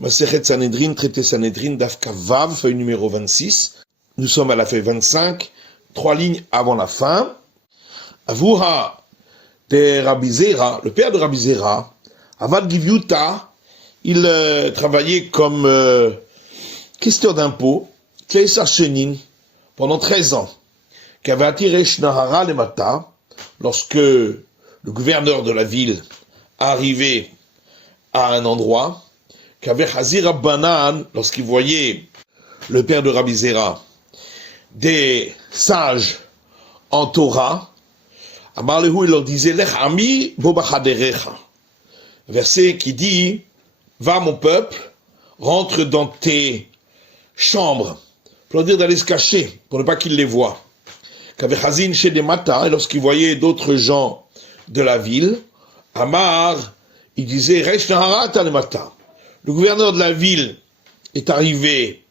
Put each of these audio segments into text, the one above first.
Masechet Sanhedrin, traité Sanhedrin, Daf Vav, feuille numéro 26. Nous sommes à la feuille 25, 3 lignes avant la fin. Avuha de Rabbi Zera, le père de Rabbi Zera, Avad Givyuta, il travaillait comme questeur d'impôts, Kleisar Shenin, pendant 13 ans. Qu'avait attiré Shnahara le Mata, lorsque le gouverneur de la ville arrivait à un endroit, qu'avait Hazir Abbanan, lorsqu'il voyait le père de Rabbi Zera, des sages en Torah, Amarlehu, il leur disait, Lech ami bobachaderecha. Verset qui dit, va mon peuple, rentre dans tes chambres, pour leur dire d'aller se cacher, pour ne pas qu'ils les voient. Qu'avait Chazin chez des matins, et lorsqu'il voyait d'autres gens de la ville, Amar, il disait, Resh Naharat le matin. Le gouverneur de la ville est arrivé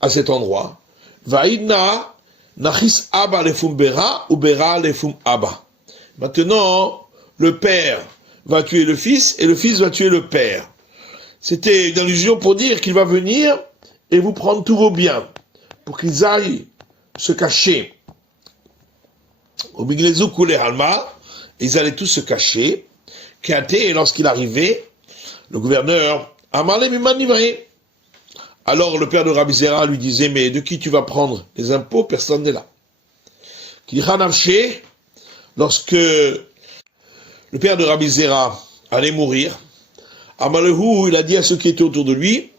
à cet endroit. Vaïdna, Nachis Abba lefum Bera, ou Bera lefum Abba. Maintenant, le père va tuer le fils, et le fils va tuer le père. C'était une allusion pour dire qu'il va venir et vous prendre tous vos biens, pour qu'ils aillent se cacher. Au Biglezu Kule Halma, ils allaient tous se cacher. Kéaté, et lorsqu'il arrivait, le gouverneur, Amalé Mimanivre. Alors le père de Rabbi Zera lui disait, mais de qui tu vas prendre les impôts? Personne n'est là. Kilchanavché, lorsque le père de Rabbi Zera allait mourir, Amalehu, il a dit à ceux qui étaient autour de lui,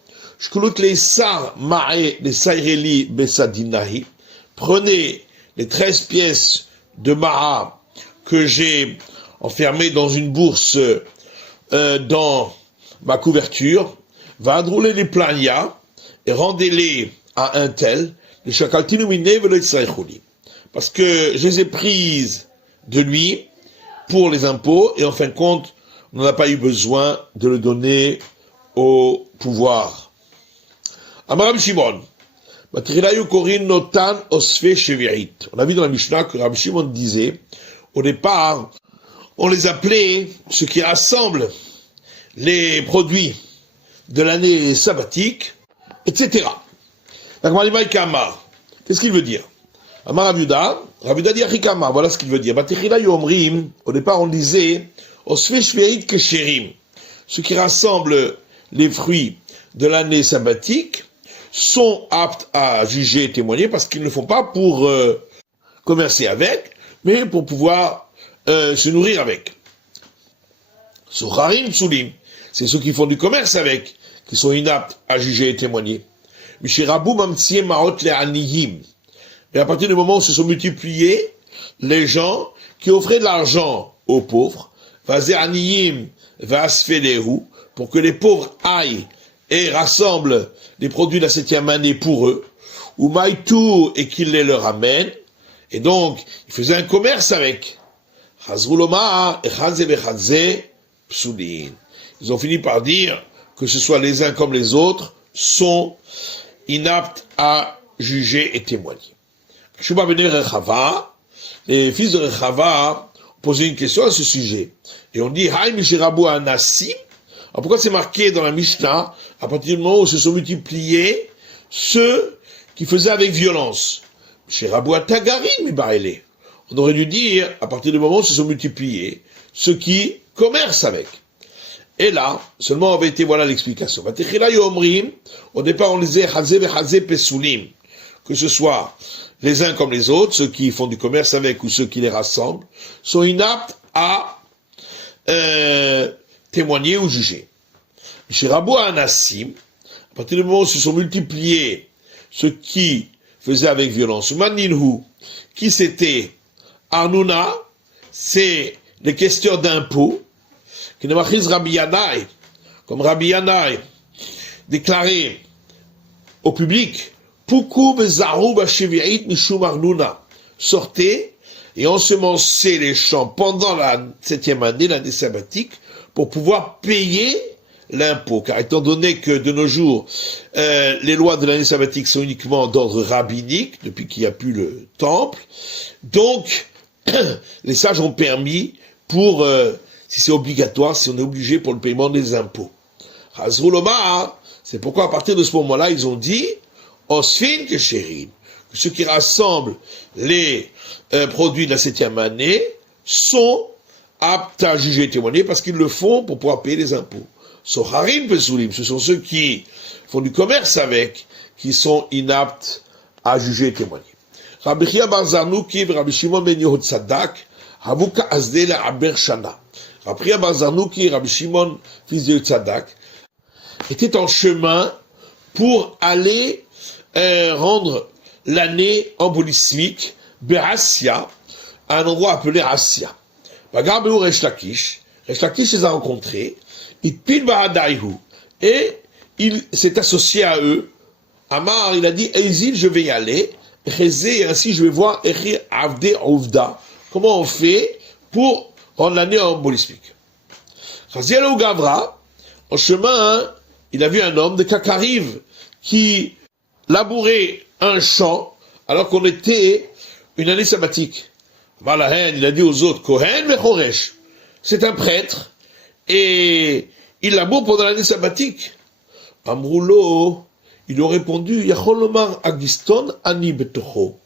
prenez les 13 pièces de Maha que j'ai enfermées dans une bourse dans ma couverture, va adrouler les plania et rendez-les à un tel, parce que je les ai prises de lui pour les impôts, et en fin de compte, on n'a pas eu besoin de le donner au pouvoir. Amaram Shimon, on a vu dans la Mishnah que Rabbi Shimon disait, au départ, on les appelait ceux qui rassemblent les produits de l'année sabbatique, etc. Qu'est-ce qu'il veut dire? Amar Rabiuda dit Achikama, voilà ce qu'il veut dire. Au départ, on disait ceux qui rassemblent les fruits de l'année sabbatique sont aptes à juger et témoigner parce qu'ils ne le font pas pour commercer avec, mais pour pouvoir se nourrir avec. Socharim Tsulim, c'est ceux qui font du commerce avec, qui sont inaptes à juger et témoigner. Et à partir du moment où se sont multipliés les gens qui offraient de l'argent aux pauvres, pour que les pauvres aillent et rassemblent les produits de la 7e année pour eux, ou maïtou et qu'ils les leur amènent, et donc ils faisaient un commerce avec. Ils ont fini par dire que ce soit les uns comme les autres sont inaptes à juger et témoigner. Les fils de Rechava ont posé une question à ce sujet. Et on dit, pourquoi c'est marqué dans la Mishnah, à partir du moment où se sont multipliés ceux qui faisaient avec violence? On aurait dû dire, à partir du moment où se sont multipliés ceux qui commercent avec. Et là, seulement avait été, voilà l'explication. Au départ, on disait que ce soit les uns comme les autres, ceux qui font du commerce avec ou ceux qui les rassemblent, sont inaptes à témoigner ou juger. À partir du moment où se sont multipliés ceux qui faisaient avec violence, Maninhu, qui c'était Arnuna, c'est les questeurs d'impôts, qui ne machise Rabbi Yanaï, comme Rabbi Yanaï déclaré au public, Poukou bezaru b'shevi'it mishum Arnuna, sortez et ensemencez les champs pendant la 7e année, l'année sabbatique, pour pouvoir payer l'impôt. Car étant donné que de nos jours, les lois de l'année sabbatique sont uniquement d'ordre rabbinique, depuis qu'il n'y a plus le temple, donc les sages ont permis pour si c'est obligatoire, si on est obligé pour le paiement des impôts. Hazruloma, C'est pourquoi à partir de ce moment-là, ils ont dit Osfin Kesherim, que ceux qui rassemblent les produits de la 7e année sont aptes à juger et témoigner parce qu'ils le font pour pouvoir payer les impôts. Socharim Pesoulim, ce sont ceux qui font du commerce avec, qui sont inaptes à juger et témoigner. Rabbi Chia bar Zarnuki, Rabbi Shimon ben Yehotzaddak, Havuka Azdela Aber Shana. Rabbi Chia bar Zarnuki, Rabbi Shimon, fils de Yehotzaddak, était en chemin pour aller rendre l'année embolismique Berassia, à un endroit appelé Assia. Bagar Beur Resh Lakish les a rencontrés, il pile Bahadaihu, et il s'est associé à eux. Amar, il a dit, Eizil, je vais y aller, et ainsi je vais voir Eri Avde Ouvda, comment on fait pour rendre l'année embolismique. Chaziel ou Gavra, en chemin, il a vu un homme de Kakariv qui labourait un champ alors qu'on était une année sabbatique. Malahen, il a dit aux autres, Kohen Mechoresh, c'est un prêtre et il laboure pendant l'année sabbatique. Amroulo, il a répondu, Yacholomar Agiston Ani Betocho.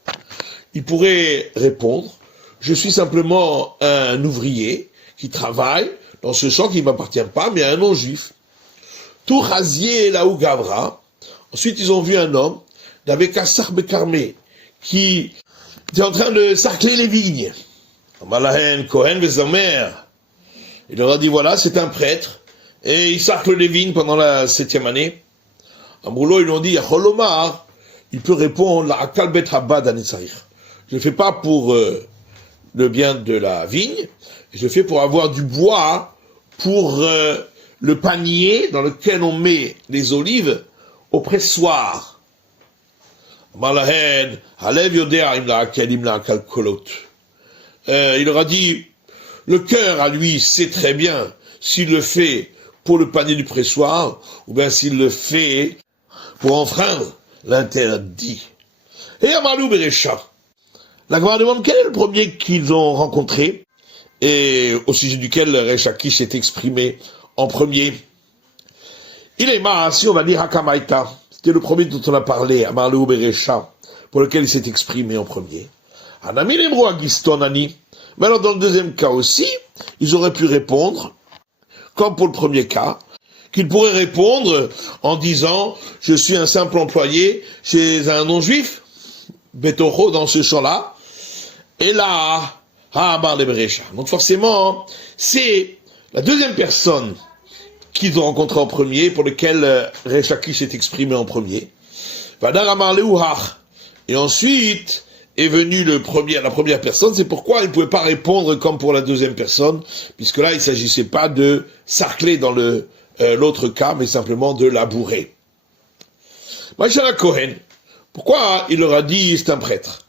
Il pourrait répondre, je suis simplement un ouvrier qui travaille dans ce champ qui ne m'appartient pas, mais un non-juif. Tout Chazier Laou Gavra. Ensuite, ils ont vu un homme, avec Assar Bekarmé, qui était en train de sarcler les vignes. Malahen, Kohen, Vezamer. Il leur a dit, voilà, c'est un prêtre, et il sarcle les vignes pendant la 7e année. En Broulo, ils lui ont dit, Yacholomar, il peut répondre, la Akal Bet Habad Anissaïr. Je ne le fais pas pour le bien de la vigne, je le fais pour avoir du bois, pour le panier dans lequel on met les olives au pressoir. Malahen, Halev Yodea Imla Akal Imla Akal Kolot. Il leur a dit, le cœur à lui sait très bien s'il le fait pour le panier du pressoir, ou bien s'il le fait pour enfreindre l'interdit. Et Amalou Berecha, la Gemara demande quel est le premier qu'ils ont rencontré, et au sujet duquel Resh Lakish s'est exprimé en premier. Il est si on va dire Hakamaita, c'était le premier dont on a parlé, Amalou Berecha, pour lequel il s'est exprimé en premier. Anami Lemro Agistonani. Mais alors dans le deuxième cas aussi, ils auraient pu répondre, comme pour le premier cas, qu'ils pourraient répondre en disant « Je suis un simple employé chez un non-juif, Betoro dans ce champ-là, et là, Ha'amar Lebrecha. » Donc forcément, c'est la deuxième personne qu'ils ont rencontrée en premier, pour lequel Resh Lakish s'est exprimé en premier. Vadar Amar Leuhach. Et ensuite est venu la première personne, c'est pourquoi il ne pouvait pas répondre comme pour la deuxième personne, puisque là, il ne s'agissait pas de sarcler dans l'autre cas, mais simplement de labourer. Maïchala Kohen, pourquoi il leur a dit c'est un prêtre?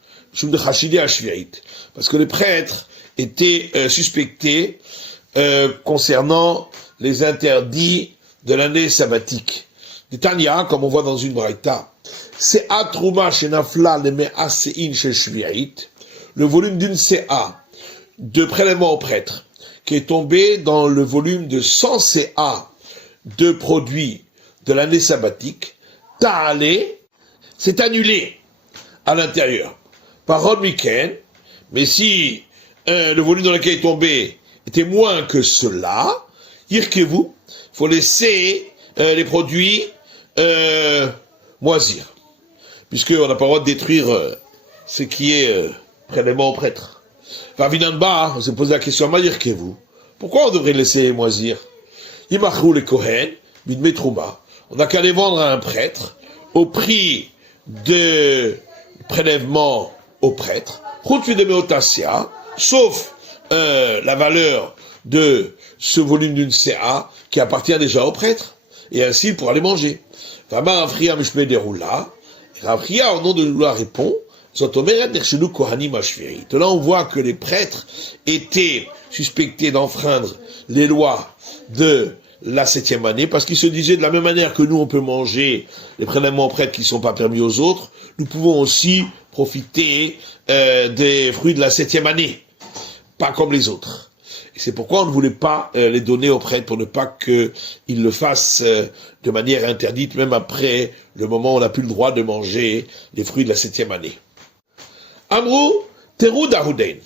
Parce que les prêtres étaient suspectés concernant les interdits de l'année sabbatique. Des Tanya, comme on voit dans une braïta, c'est Atrouma chez Nafla le Mea Sein chez Shvi'it, le volume d'une CA de prélèvement au prêtre, qui est tombé dans le volume de 100 CA de produits de l'année sabbatique, Ta'ale, c'est annulé à l'intérieur. Par Miken, mais si le volume dans lequel il est tombé était moins que cela, Yirkevu, il faut laisser les produits moisir. Puisqu'on n'a pas le droit de détruire ce qui est prélèvement au prêtre. Vavinanba, on s'est posé la question, Yirkevu, pourquoi on devrait laisser moisir? Imachou les Kohen, Bidme Trouma. On n'a qu'à les vendre à un prêtre au prix de prélèvement au prêtre, sauf la valeur de ce volume d'une CA qui appartient déjà au prêtre, et ainsi pour aller manger. Vama Afria Mishme Deroula, et Afria au nom de Lula répond, de là on voit que les prêtres étaient suspectés d'enfreindre les lois de la 7e année, parce qu'ils se disaient de la même manière que nous on peut manger les prélèvements aux prêtres qui ne sont pas permis aux autres, nous pouvons aussi profiter des fruits de la 7e année, pas comme les autres. C'est pourquoi on ne voulait pas les donner aux prêtres, pour ne pas qu'ils le fassent de manière interdite, même après le moment où on n'a plus le droit de manger les fruits de la 7e année. Amrou, Terou Darudain.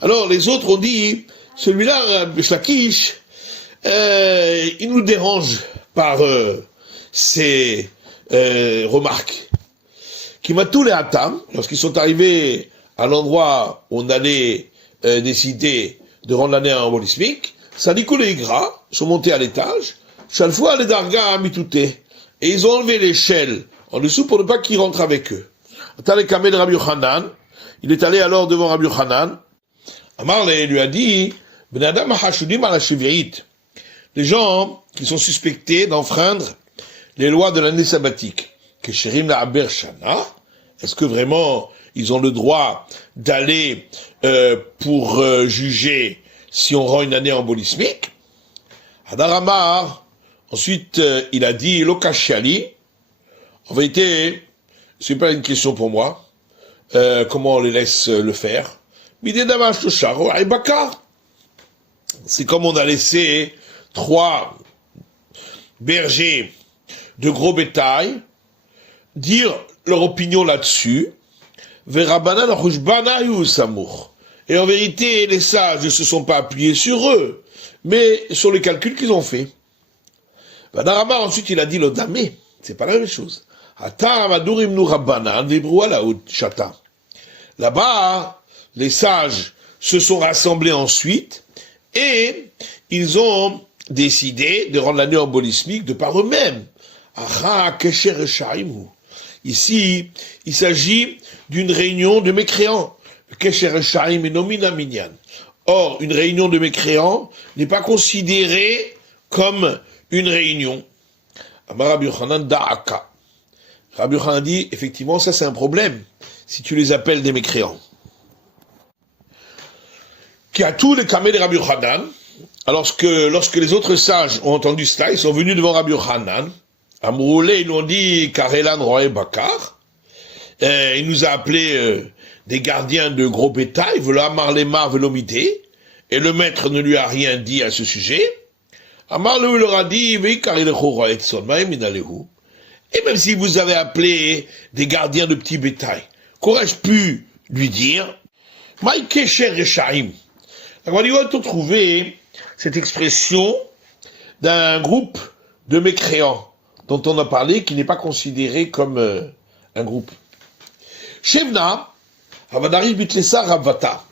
Alors les autres ont dit, celui-là, Shlakish, il nous dérange par ses remarques. Kimatou les Hatam, lorsqu'ils sont arrivés à l'endroit où on allait décider de rendre l'année embolismique, Sadikou les Igra sont montés à l'étage, Chalfoua les Darga a mitouté, et ils ont enlevé l'échelle en dessous pour ne pas qu'ils rentrent avec eux. Atale Kamé de Rabbi Yochanan, il est allé alors devant Rabbi Yochanan, Amar lui a dit, Benadam Hashudim à la Chevirit, les gens qui sont suspectés d'enfreindre les lois de l'année sabbatique, que Sherim la Aber Shana, est-ce que vraiment ils ont le droit d'aller pour juger si on rend une année embolismique? Hadar Amar, ensuite il a dit Lokashali, en vérité, c'est pas une question pour moi, comment on les laisse le faire. C'est comme on a laissé 3 bergers de gros bétail dire leur opinion là-dessus. Et en vérité, les sages ne se sont pas appuyés sur eux, mais sur les calculs qu'ils ont faits. Vadarama, ensuite, il a dit le damé. C'est pas la même chose. Là-bas, les sages se sont rassemblés ensuite et ils ont décidé de rendre l'année embolismique de par eux-mêmes. Ici, il s'agit d'une réunion de mécréants. Or, une réunion de mécréants n'est pas considérée comme une réunion. Rabbi Yochanan da'aka. Rabbi Yochanan dit, effectivement, ça c'est un problème, si tu les appelles des mécréants. Qui a tous les camés de Rabbi Yochanan, lorsque les autres sages ont entendu cela, ils sont venus devant Rabbi Yochanan, Amroulé, ils lui ont dit, Karelan Roé Bakar, il nous a appelé des gardiens de gros bétail, Amar Lemar Velomité, et le maître ne lui a rien dit à ce sujet. Amar lui leur a dit, et même si vous avez appelé des gardiens de petits bétail, qu'aurais-je pu lui dire? Maïkesher Rechaim. Alors, on va trouver cette expression d'un groupe de mécréants dont on a parlé, qui n'est pas considéré comme un groupe. Shevna, Havadari Bitlesa Ravata,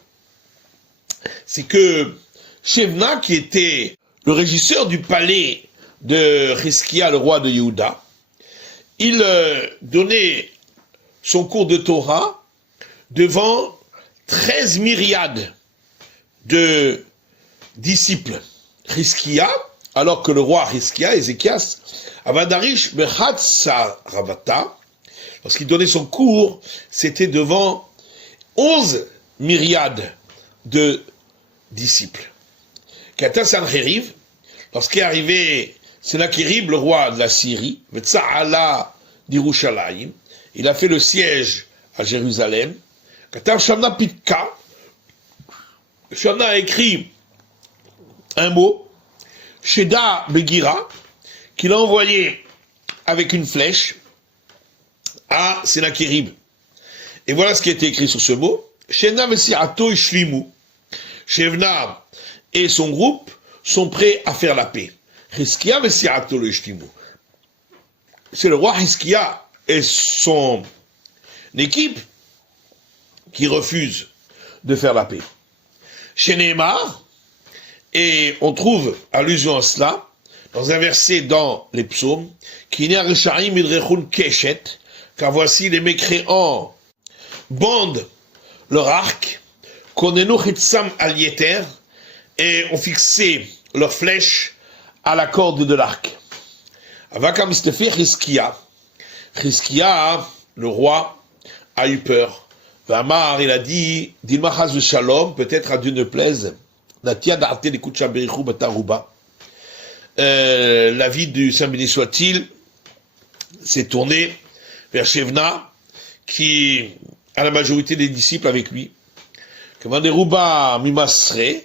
c'est que Shevna, qui était le régisseur du palais de Chizkia, le roi de Yehuda, il donnait son cours de Torah devant 13 myriades de disciples. Chizkia, alors que le roi Chizkia, Ézéchias, Avadarish Bechatsa Ravata, lorsqu'il donnait son cours, c'était devant 11 myriades de disciples. Kata Sancheriv, lorsqu'est arrivé Sennacherib, le roi de la Syrie, Vetsa'ala d'Irushalayim, il a fait le siège à Jérusalem. Kata Shamna Pitka, Shamna a écrit un mot, Sheda Begira, qu'il a envoyé avec une flèche à Sennacherib. Et voilà ce qui a été écrit sur ce mot. Shevna Messiato Ishlimu. Shevna et son groupe sont prêts à faire la paix. Chizkia Messiato Ishlimu. C'est le roi Chizkia et son équipe qui refusent de faire la paix. Chez Nehemar, et on trouve allusion à cela dans un verset dans les psaumes, car voici les mécréants bandent leur arc, et ont fixé leurs flèches à la corde de l'arc. Chizkia, le roi, a eu peur. Vamar, il a dit, Dilmachaz Shalom, peut-être à Dieu ne plaise, la vie du Saint béni soit-il s'est tournée vers Shevna, qui a la majorité des disciples avec lui. Kamaderuba Mimasre,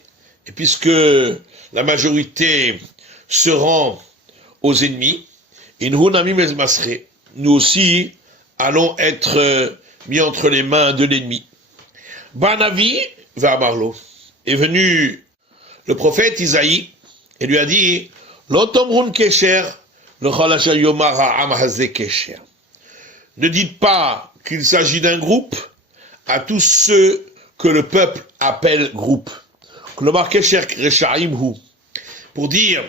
et puisque la majorité se rend aux ennemis, nous aussi allons être mis entre les mains de l'ennemi. Banavi va Marlo. Est venu le prophète Isaïe et lui a dit, L'otomrun kesher, le chalasha yomara amhaze kesher. Ne dites pas qu'il s'agit d'un groupe à tous ceux que le peuple appelle groupe. Pour dire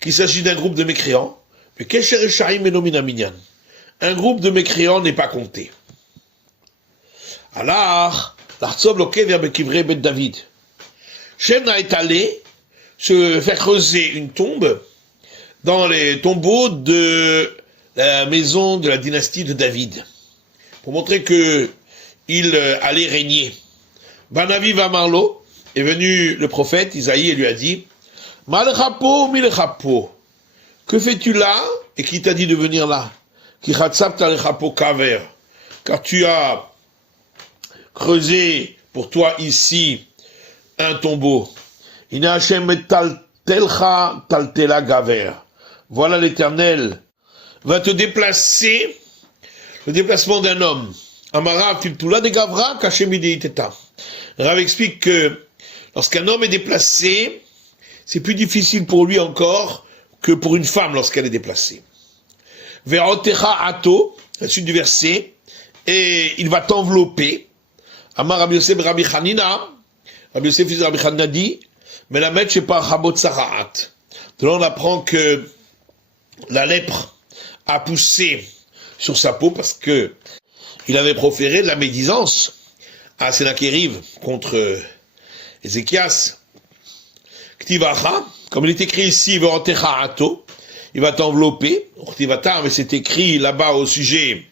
qu'il s'agit d'un groupe de mécréants, mais kesher reshaim enomina minyan. Un groupe de mécréants n'est pas compté. Alors, l'artzov loke vers Bekivre Bet David. Shemna est allé se faire creuser une tombe dans les tombeaux de la maison de la dynastie de David, pour montrer que il allait régner. Banavi va Marlo, est venu le prophète Isaïe et lui a dit, Malchapo, milchapo, que fais-tu là et qui t'a dit de venir là? Car tu as creusé pour toi ici un tombeau. Voilà l'Éternel va te déplacer, le déplacement d'un homme. Amara Filtula de Gavra Kashemide Iteta. Rav explique que lorsqu'un homme est déplacé, c'est plus difficile pour lui encore que pour une femme lorsqu'elle est déplacée. Verotecha Ato, la suite du verset, et il va t'envelopper. Amar Rabbi Yosef Rabbi Chanina, Rabbi Yosef fils de Rabbi Chanina dit, mais la mettre chez pas Chabot Sarahat. De là on apprend que la lèpre a poussé sur sa peau parce que il avait proféré de la médisance à Sénachériv contre Ézéchias. Ktivacha, comme il est écrit ici, Verotecha Ato, il va t'envelopper. Mais c'est écrit là-bas au sujet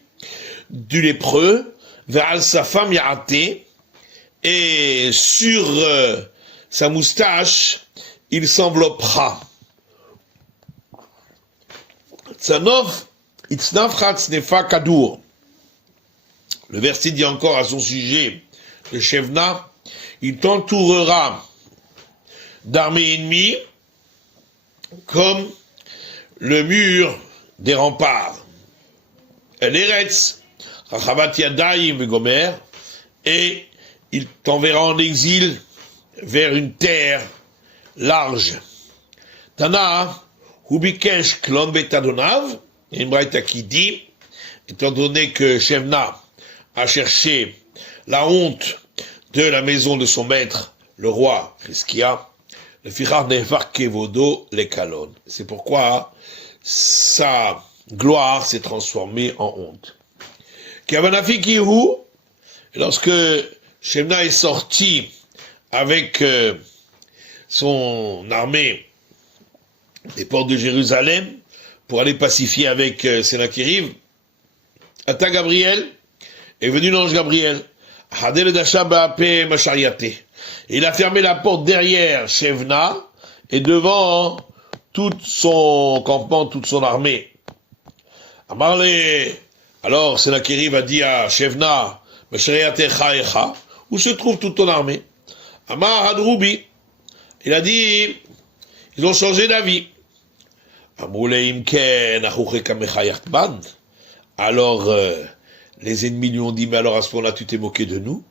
du lépreux, Ve'al sa femme Ya'ate, et sur sa moustache, il s'enveloppera. Tzanov, Itznafcha Tznefa Kadour. Le verset dit encore à son sujet, le Shevna, il t'entourera d'armées ennemies comme le mur des remparts. L'Eretz, Rachavat Yadayim Vegomer, et il t'enverra en exil vers une terre large. Tana, Hubikesh Klon Betadonav, il y a une braïta qui dit, étant donné que Shevna a cherché la honte de la maison de son maître, le roi Chizkia, le Fichar Nefar Kevodo le Kalon. C'est pourquoi sa gloire s'est transformée en honte. Kavanafi Kihu, lorsque Shemna est sorti avec son armée des portes de Jérusalem pour aller pacifier avec Sénachériv, Ata Gabriel, est venu l'ange Gabriel. Il a fermé la porte derrière Shevna et devant tout son campement, toute son armée. Alors Sénachériv a dit à Shevna, où se trouve toute ton armée? Amar Hadroubi, il a dit, ils ont changé d'avis. Alors les ennemis lui ont dit, mais alors à ce moment-là tu t'es moqué de nous?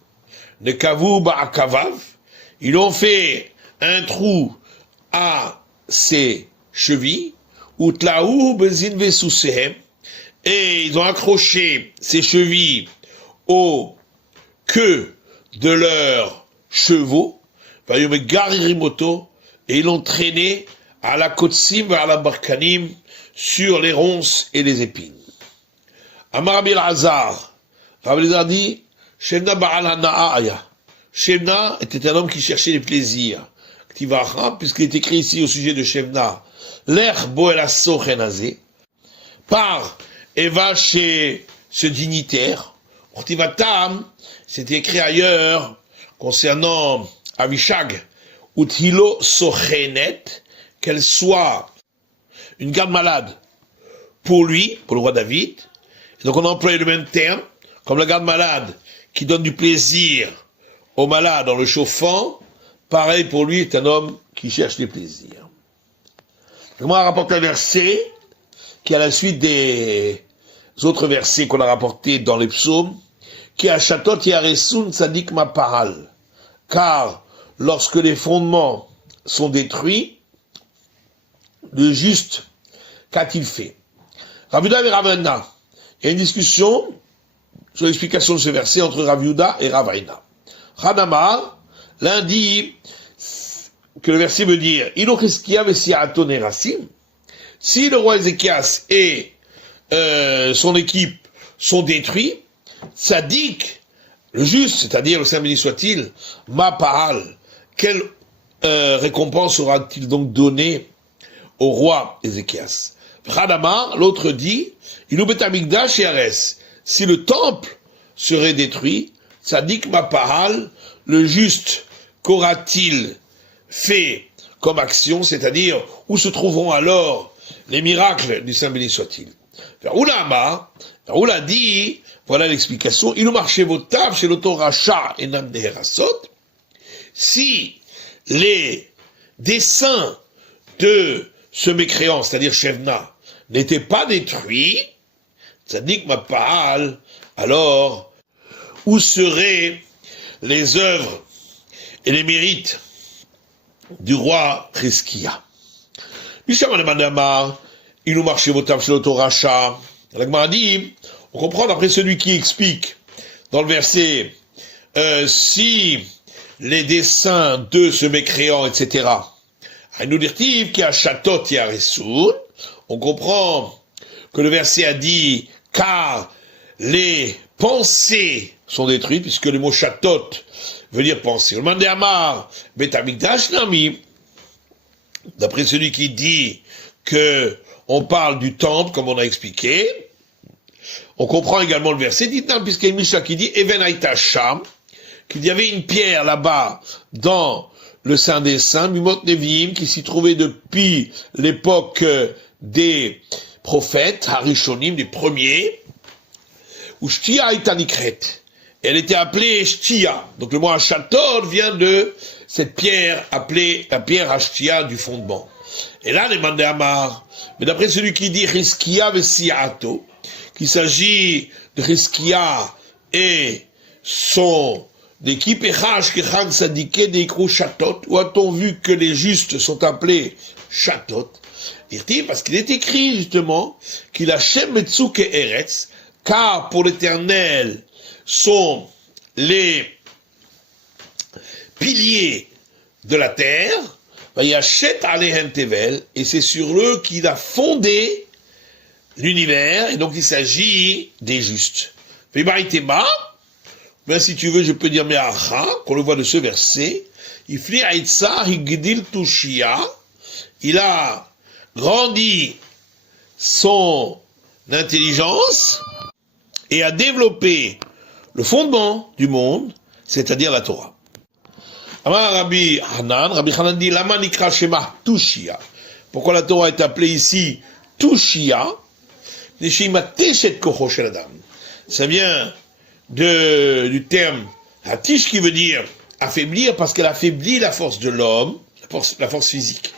Ils ont fait un trou à ses chevilles, et ils ont accroché ses chevilles aux queues de leurs chevaux, et ils l'ont traîné à la Kotsim, à la Barkanim, sur les ronces et les épines. Amar Rabbi Elazar, Rabbi Elazar dit, Shemna Ba'al Hana'aya. Shemna était un homme qui cherchait les plaisirs. Puisqu'il est écrit ici au sujet de Shemna, L'er bo el asochenazé, par et va chez ce dignitaire. Ortivatam, c'est écrit ailleurs concernant Avishag, Uthilo Sochenet, qu'elle soit une garde malade pour lui, pour le roi David. Et donc on a employé le même terme, comme la garde malade qui donne du plaisir aux malades en le chauffant, pareil pour lui est un homme qui cherche les plaisirs. On a rapporté un verset qui est à la suite des autres versets qu'on a rapportés dans les psaumes, qui est à Chatot Yaresun Tzadik Maparal. Car lorsque les fondements sont détruits, le juste, qu'a-t-il fait? Rav Yehuda et Rav Aina. Il y a une discussion sur l'explication de ce verset entre Rav Yehuda et Rav Aina. Hanamar, l'un dit que le verset veut dire Ilo Cheskia Vesiato Nerasim. Si le roi Ézéchias et son équipe sont détruits, Tzadik, le juste, c'est-à-dire le Saint béni soit-il, Mapahal, quelle récompense aura-t-il donc donné au roi Ézéchias? Hadamar, l'autre dit, Ilo Betamikdash et Ares, si le temple serait détruit, Tzadik Mapahal, le juste, qu'aura-t-il fait comme action, c'est-à-dire où se trouveront alors les miracles du Saint béni soit-il? Oula dit, voilà l'explication, il marché vos tables chez l'autoracha et nam neherasot. Si les desseins de ce mécréant, c'est-à-dire Shevna, n'étaient pas détruits, Tzadik Mapahal, alors où seraient les œuvres et les mérites du roi Cheskia? Misham Amar, il nous marchait vos tables chez l'autoracha. La Gemara dit, on comprend d'après celui qui explique dans le verset, si les desseins de ce mécréant, etc. À nous dire qui a Chatot Yaresun, on comprend que le verset a dit, car les pensées sont détruites, puisque le mot Chatot veut dire penser. Le mandé Amar, Betamikdash Nami, d'après celui qui dit que on parle du temple, comme on a expliqué, on comprend également le verset, dit-il, puisqu'il y a une Mishnah qui dit, Even Aïta Sham, qu'il y avait une pierre là-bas, dans le Saint des Saints, Mimot Neviim, qui s'y trouvait depuis l'époque des prophètes, Harishonim, des premiers, où Shtia Aïta Nikret. Elle était appelée Shtia. Donc le mot Achatot vient de cette pierre appelée la pierre Ashtia du fondement. Et là, les mandé Amar, mais d'après celui qui dit Cheskia Vesiato, qu'il s'agit de Cheskia et son équipe Echash Kechag Sadike Deikrou Chatot, où a-t-on vu que les justes sont appelés Chatot? Dit-il, parce qu'il est écrit justement qu'il a Shem Metzuke Eretz, car pour l'Éternel sont les piliers de la terre, Vayachet Alehem Tevel, et c'est sur eux qu'il a fondé l'univers, et donc il s'agit des justes. Vibaitema, mais si tu veux, je peux dire Me'acha, qu'on le voit de ce verset, Ifli Aitsa Higdil Tushia, il a grandi son intelligence et a développé le fondement du monde, c'est-à-dire la Torah. Amar Rabbi Hanan dit, Lama Nikra Shema Tushia. Pourquoi la Torah est appelée ici Tushia? Ça vient du terme Hatish qui veut dire affaiblir, parce qu'elle affaiblit la force de l'homme, la force physique.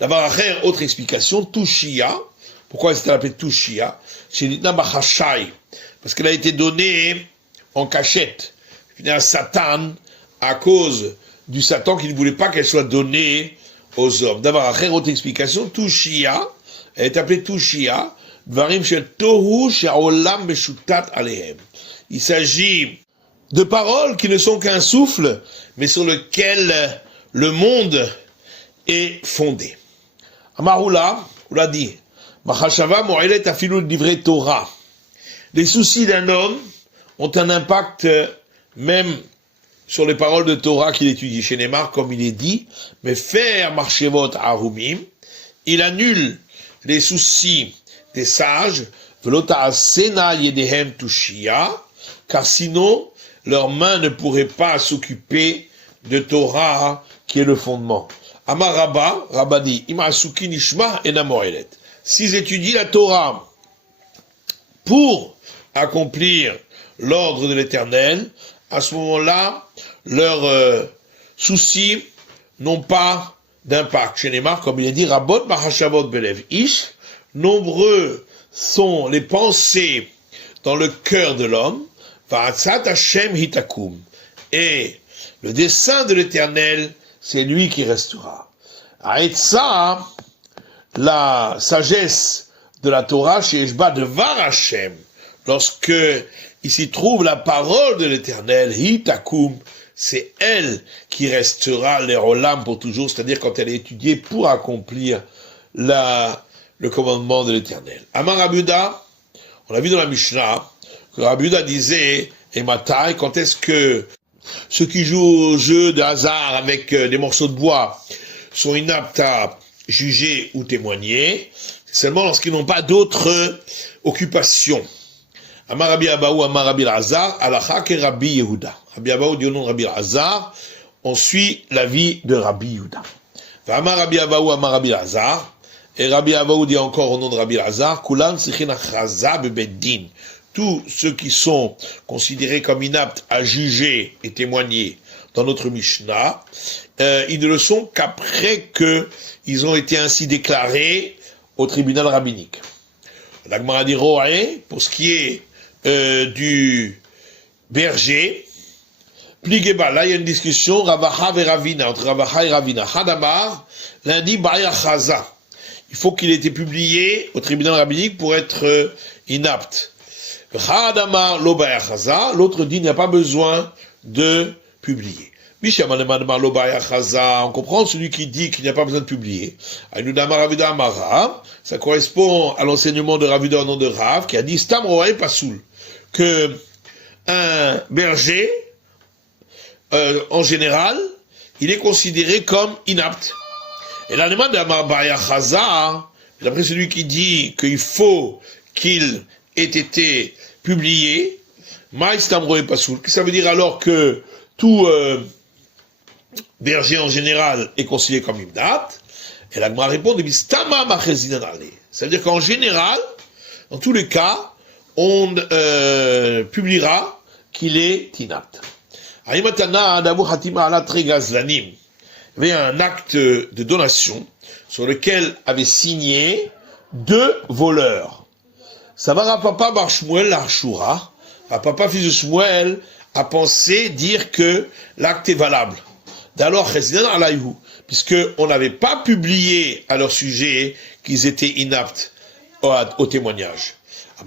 D'abord, autre explication, Tushia. Pourquoi est-elle appelée Tushia? Parce qu'elle a été donnée en cachette. À Satan, à cause du Satan qui ne voulait pas qu'elle soit donnée aux hommes. D'abord, autre explication, Tushia, elle est appelée Tushia, il s'agit de paroles qui ne sont qu'un souffle, mais sur lequel le monde est fondé. Amaroula, on l'a dit, Torah. Les soucis d'un homme ont un impact même sur les paroles de Torah qu'il étudie chez Neymar, comme il est dit, mais faire marchevot arumim, il annule les soucis des sages, car sinon, leurs mains ne pourraient pas s'occuper de Torah, qui est le fondement. Amar Rabba, Rabba dit, Imasuki Nishma Enamoelet. S'ils étudient la Torah pour accomplir l'ordre de l'Éternel, à ce moment-là, leurs soucis n'ont pas d'impact. Chez Neymar, comme il est dit, Rabot Mahashavot Belev Ish, nombreux sont les pensées dans le cœur de l'homme, Va'atzat Hashem Hitakum. Et le dessein de l'Éternel, c'est lui qui restera. Aetza, la sagesse de la Torah, chez Eshba de Var Hashem, lorsque il s'y trouve la parole de l'Éternel, Hitakum, c'est elle qui restera l'Erolam pour toujours, c'est-à-dire quand elle est étudiée pour accomplir le commandement de l'Éternel. Amar Rabbi Yehuda, on a vu dans la Mishnah, que Rabbi Yehuda disait, et Matai, quand est-ce que ceux qui jouent au jeu de hasard avec des morceaux de bois sont inaptes à juger ou témoigner, c'est seulement lorsqu'ils n'ont pas d'autres occupations. Amar Rabbi Abaou, Amar Rabbi Lazar, Alacha ke Rabbi Yehuda. Rabbi Abaou dit au nom de Rabbi Lazar, on suit la vie de Rabbi Yehuda. Amar Rabbi Abaou, Amar Rabbi Lazar, et Rabbi Abaou dit encore au nom de Rabbi Lazar, Kulan Sichin Achaza Bebeddin. Tous ceux qui sont considérés comme inaptes à juger et témoigner dans notre Mishnah, ils ne le sont qu'après qu'ils ont été ainsi déclarés au tribunal rabbinique. La Gemara dit Roé, pour ce qui est du berger, Pligeba, là il y a une discussion, Ravaha et Ravina, entre Ravaha et Ravina. Hadamar, lundi, Baya Chaza. Il faut qu'il ait été publié au tribunal rabbinique pour être inapte. Hadamar, lo Baya Chaza, l'autre dit, il n'y a pas besoin de publier. On comprend celui qui dit qu'il n'y a pas besoin de publier. Ça correspond à l'enseignement de Ravida au nom de Rav, qui a dit Stam Roae Pasoul, que un berger, en général, il est considéré comme inapte. Et l'allemand d'Amar Baya Chaza, d'après celui qui dit qu'il faut qu'il ait été publié, Maï Stam Roae Pasoul, ça veut dire alors que tout berger en général est considéré comme inapte. Et la Gemara répond de Bistama Machezinan Ale. C'est-à-dire qu'en général, dans tous les cas, on publiera qu'il est inapte. Aïmatana Adamu Hatima Ala Tregazlanim. Il y avait un acte de donation sur lequel avaient signé 2 voleurs. Ça va Rapapa Bar Shmuel Larshura. Rapapa, fils de Shmuel, a pensé dire que l'acte est valable. D'alors, puisqu'on n'avait pas publié à leur sujet qu'ils étaient inaptes au témoignage. C'est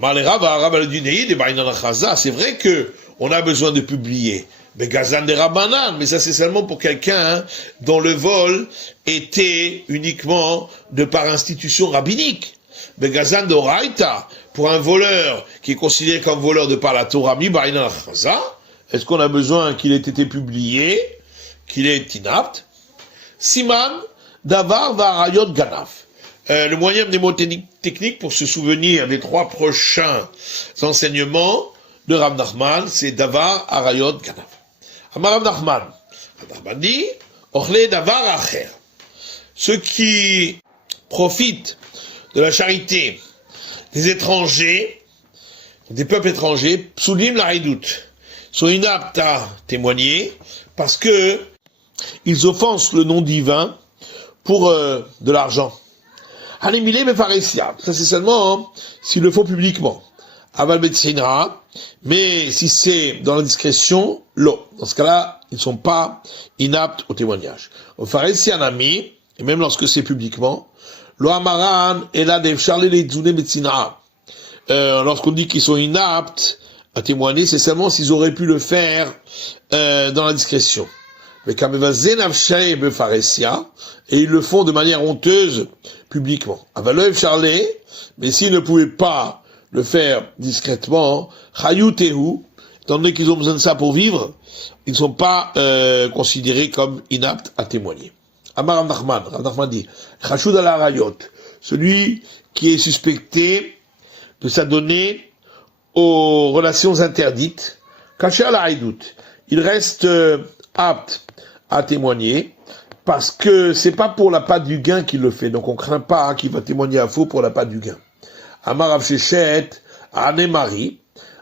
vrai qu'on a besoin de publier. Mais Gazan de Rabbanan, mais ça c'est seulement pour quelqu'un dont le vol était uniquement de par institution rabbinique. Mais Gazan de Oraita, pour un voleur qui est considéré comme voleur de par la Torah, est-ce qu'on a besoin qu'il ait été publié, qu'il est inapte? Siman, Davar Varayot Ganaf. Le moyen mnémotechnique pour se souvenir des 3 prochains enseignements de Rav Nachman, c'est Davar Arayot Ganaf. Amar Rav Nachman. Rav Nachman dit, Ochle Davar Acher. Ceux qui profitent de la charité des étrangers, des peuples étrangers, Psulim la Haïdout, sont inaptes à témoigner parce que ils offensent le nom divin pour de l'argent. Hanemile Mefaresia, ça c'est seulement s'il le faut publiquement. Aval Betsinra, mais si c'est dans la discrétion, l'eau. Dans ce cas-là, ils ne sont pas inaptes au témoignage. Au Faresia Nami, et même lorsque c'est publiquement, lo Amaran et là des Charles les Dzouné Betsinra. Lorsqu'on dit qu'ils sont inaptes à témoigner, c'est seulement s'ils auraient pu le faire dans la discrétion. Mais et ils le font de manière honteuse publiquement. Avaloev Charlet, mais s'ils ne pouvaient pas le faire discrètement, Chayutehu, étant donné qu'ils ont besoin de ça pour vivre, ils ne sont pas considérés comme inaptes à témoigner. Amar Rav Nachman dit, Chashud ala Rayot, celui qui est suspecté de s'adonner aux relations interdites, caché à la haïdout, il reste apte à témoigner, parce que c'est pas pour la patte du gain qu'il le fait, donc on craint pas qu'il va témoigner à faux pour la patte du gain. Amar Rav Shechet, Anemari,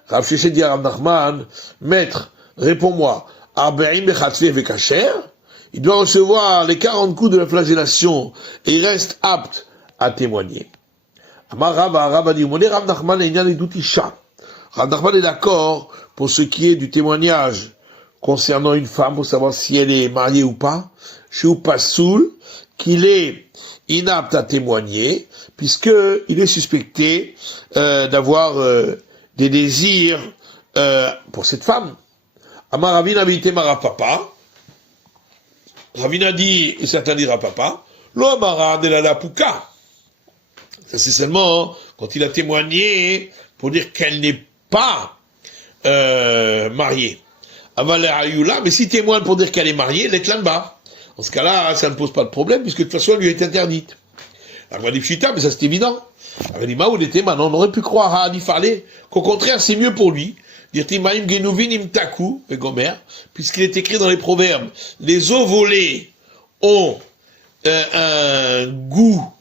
Rav Shechet dit à Rav Nachman, maître, réponds-moi, Arbeim Bechatzve Vekacher, il doit recevoir les 40 coups de la flagellation et il reste apte à témoigner. Amar Rav a dit, Rav Nachman est d'accord pour ce qui est du témoignage concernant une femme, pour savoir si elle est mariée ou pas, chez Pasoul, qu'il est inapte à témoigner, puisqu'il est suspecté d'avoir des désirs pour cette femme. Amar Ravina habité Marapapa. Ravina dit, et certains diront papa, lo Amara de la Puka. Ça c'est seulement quand il a témoigné pour dire qu'elle n'est pas mariée. Aval Ayula, mais s'il témoigne pour dire qu'elle est mariée, elle est là-bas. En ce cas-là, ça ne pose pas de problème, puisque de toute façon, elle lui est interdite. Alors, on va dire pchita, mais ça c'est évident. Alors, il dit, où il était maintenant, on aurait pu croire à Adifale, qu'au contraire, c'est mieux pour lui. Dire Timaim Genuvin Imtaku, et Gomer, puisqu'il est écrit dans les proverbes, les eaux volées ont un goût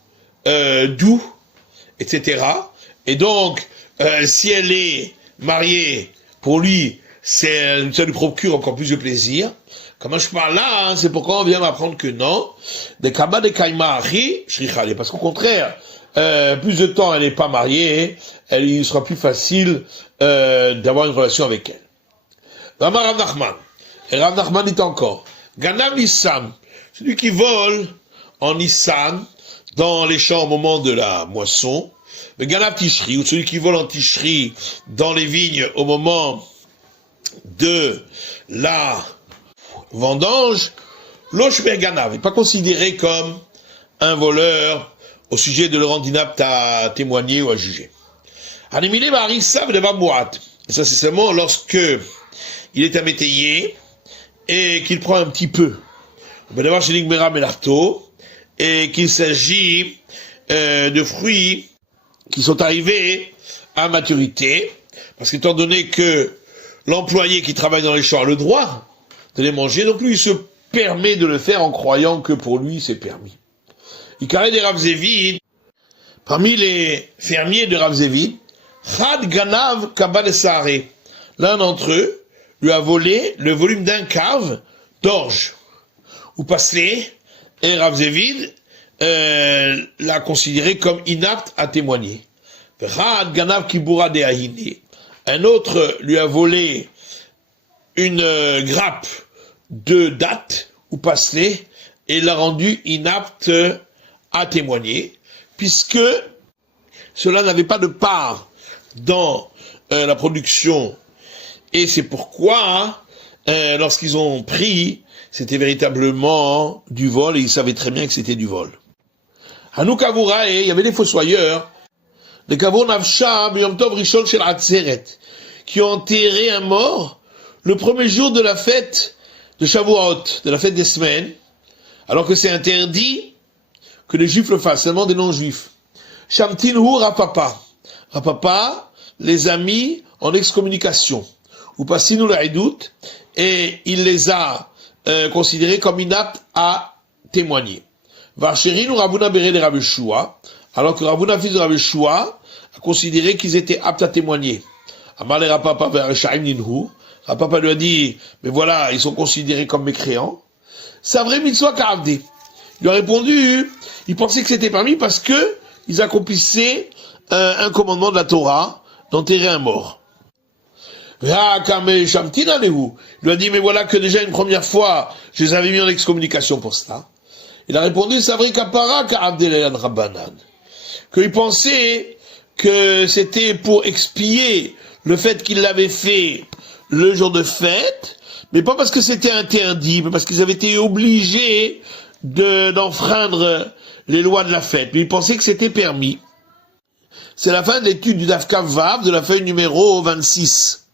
doux, etc. Et donc, si elle est mariée, pour lui, ça lui procure encore plus de plaisir. Comment je parle là, hein, c'est pourquoi on vient m'apprendre que non. De Kaba de Kaimari, Shrichale, parce qu'au contraire, plus de temps elle n'est pas mariée, il sera plus facile d'avoir une relation avec elle. Rama Rav Nachman, et Rav Nachman dit encore, Ganav Nissan, celui qui vole en Nissan, dans les champs au moment de la moisson, le Ganav Tishri, ou celui qui vole en Tishri, dans les vignes au moment de la vendange, l'Oshber Ganav n'est pas considéré comme un voleur au sujet de le rendre inapte à témoigner ou à juger. Et ça c'est seulement lorsque il est un métayer et qu'il prend un petit peu. Et qu'il s'agit de fruits qui sont arrivés à maturité, parce qu'étant donné que l'employé qui travaille dans les champs a le droit de les manger, donc lui il se permet de le faire en croyant que pour lui c'est permis. Il carré des Rav Zevid, parmi les fermiers de Rav Zevid, Chad Ganav Kabal Sare, l'un d'entre eux lui a volé le volume d'un cave d'orge, ou passé, et Rav Zevid l'a considéré comme inapte à témoigner. Chad Ganav Kibura de Ahine, un autre lui a volé une grappe de date ou passelet et l'a rendu inapte à témoigner, puisque cela n'avait pas de part dans la production. Et c'est pourquoi, lorsqu'ils ont pris, c'était véritablement du vol, et ils savaient très bien que c'était du vol. Hanouk Avourae, il y avait des fossoyeurs, les Kavon Navsha, Yom Tov Rishon Shel Atzeret, qui ont enterré un mort le premier jour de la fête de Shavuot, de la fête des semaines, alors que c'est interdit que les juifs le fassent, seulement des non-juifs. Shamtin Hu Rapapa. Rapapa les a mis en excommunication. Ou Passinu l'Aïdout, et il les a considérés comme inaptes à témoigner. Varcherin ou Rabuna Bere de Rabbi Shua, alors que Rabuna fils de Rabbi Shua a considéré qu'ils étaient aptes à témoigner. Amal et Rapapa vers Shaim Ninhu. Rapapa lui a dit, mais voilà, ils sont considérés comme mécréants. C'est vrai mitzvah ka'avdi. Il lui a répondu, il pensait que c'était permis parce que ils accomplissaient un commandement de la Torah d'enterrer un mort. Il lui a dit, mais voilà que déjà une première fois, je les avais mis en excommunication pour cela. Il a répondu, c'est vrai qu'apara ka'avdi rabbanan. Qu'il pensait que c'était pour expier le fait qu'il l'avait fait le jour de fête, mais pas parce que c'était interdit, mais parce qu'ils avaient été obligés d'enfreindre les lois de la fête. Mais ils pensaient que c'était permis. C'est la fin de l'étude du Daf Kav Vav, de la feuille numéro 26.